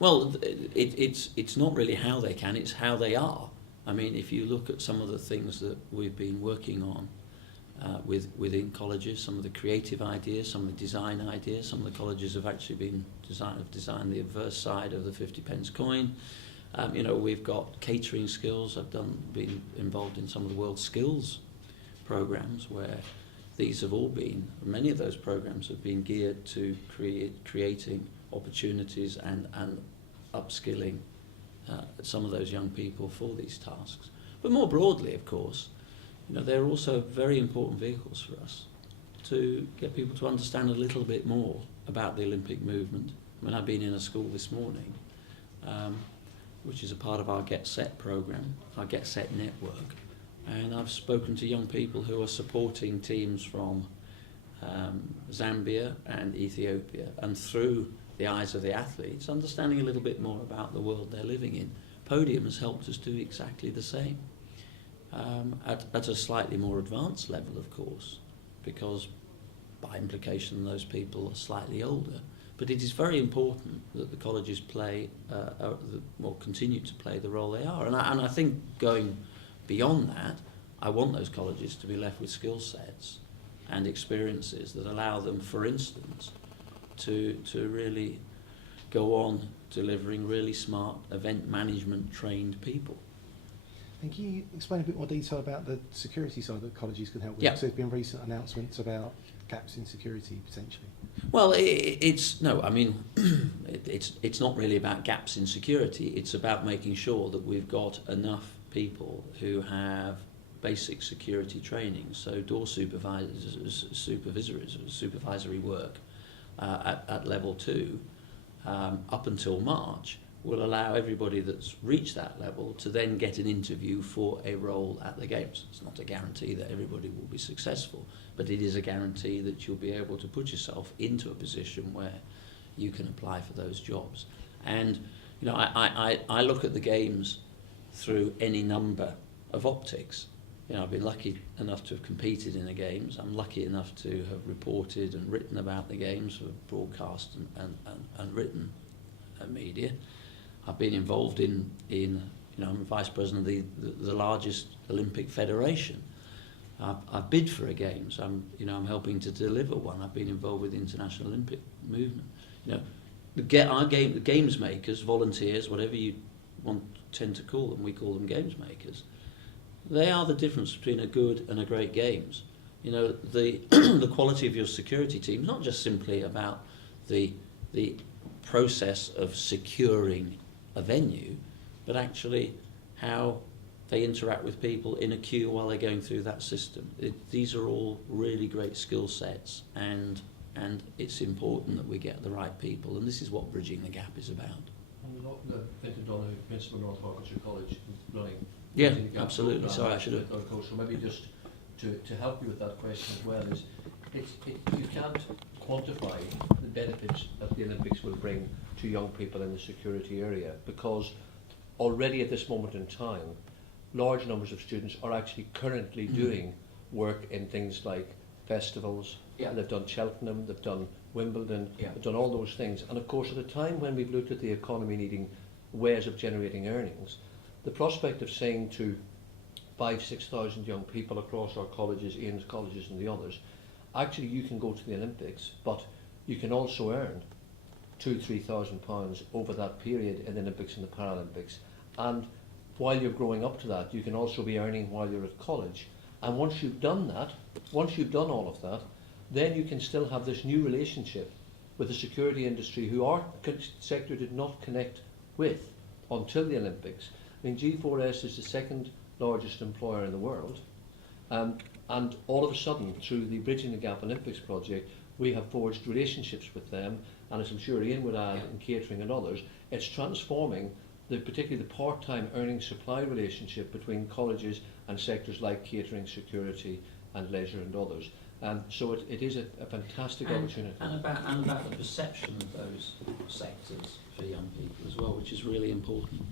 Well, it's not really how they can, it's how they are. I mean, if you look at some of the things that we've been working on within colleges, some of the creative ideas, some of the design ideas, some of the colleges have actually been designed the adverse side of the 50 pence coin. We've got catering skills. I've been involved in some of the world skills programs where these have all been, many of those programs have been geared to creating opportunities and upskilling some of those young people for these tasks. But more broadly, of course, they're also very important vehicles for us to get people to understand a little bit more about the Olympic movement. I mean, I've been in a school this morning, which is a part of our Get Set program, our Get Set network, and I've spoken to young people who are supporting teams from Zambia and Ethiopia, and through the eyes of the athletes, understanding a little bit more about the world they're living in. Podium has helped us do exactly the same, at a slightly more advanced level, of course, because by implication those people are slightly older. But it is very important that the colleges continue to play the role they are. And I think going beyond that, I want those colleges to be left with skill sets and experiences that allow them, for instance, to really go on delivering really smart event management trained people. And can you explain a bit more detail about the security side that colleges can help with? Yeah. Because there's been recent announcements about gaps in security potentially. Well, it's not really about gaps in security. It's about making sure that we've got enough people who have basic security training. So door supervisory work at level 2 up until March will allow everybody that's reached that level to then get an interview for a role at the Games. It's not a guarantee that everybody will be successful, but it is a guarantee that you'll be able to put yourself into a position where you can apply for those jobs. And I look at the Games through any number of optics. I've been lucky enough to have competed in the Games. I'm lucky enough to have reported and written about the Games for broadcast and written media. I've been involved in I'm vice president of the largest Olympic federation. I've bid for a Games. I'm helping to deliver one. I've been involved with the International Olympic movement. The Games makers, volunteers, whatever you tend to call them, we call them Games makers. They are the difference between a good and a great Games. The quality of your security team is not just simply about the process of securing a venue, but actually how they interact with people in a queue while they're going through that system. These are all really great skill sets, and it's important that we get the right people, and this is what Bridging the Gap is about. Fintan Donoghue, Principal North Hertfordshire College, running. Yeah, absolutely. Sorry, I should have. So maybe just to help you with that question as well is, you can't quantify the benefits that the Olympics will bring to young people in the security area, because already at this moment in time, large numbers of students are actually currently doing work in things like festivals. Yeah. They've done Cheltenham, they've done Wimbledon, they've done all those things. And of course, at a time when we've looked at the economy needing ways of generating earnings, the prospect of saying to 5,000-6,000 young people across our colleges, Ian's colleges and the others, actually you can go to the Olympics, but you can also earn £2,000-3,000 over that period in the Olympics and the Paralympics. And while you're growing up to that, you can also be earning while you're at college. And once you've done that, once you've done all of that, then you can still have this new relationship with the security industry, who our sector did not connect with until the Olympics. I mean, G4S is the second largest employer in the world, and all of a sudden, through the Bridging the Gap Olympics project, we have forged relationships with them, and as I'm sure Ian would add, in catering and others, it's transforming particularly the part-time earning supply relationship between colleges and sectors like catering, security and leisure and others. So it is a fantastic opportunity. And about the perception of those sectors for young people as well, which is really important.